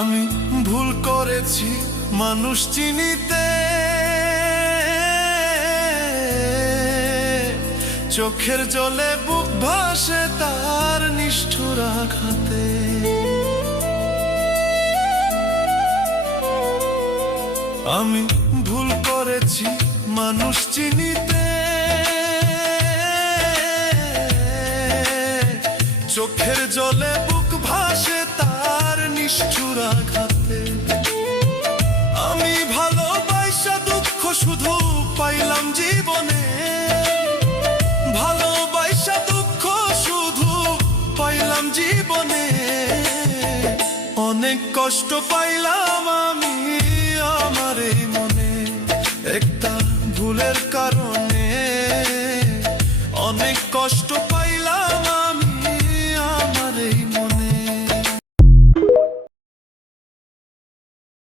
আমি ভুল করেছি মানুষ চিনিতে, চোখের জলে বুক ভাসে তার নিষ্ঠুর আঘাতে। আমি ভুল করেছি মানুষ চিনিতে, চোখের জলে বুক ভাসে তার নিষ্ঠুর আঘাতে। আমি ভালোবাসা দুঃখ শুধু পাইলাম জীবনে, ভালোবাসা দুঃখ শুধু পাইলাম জীবনে। অনেক কষ্ট পাইলাম আমি আমার এই মনে, একটা ভুলের কারণে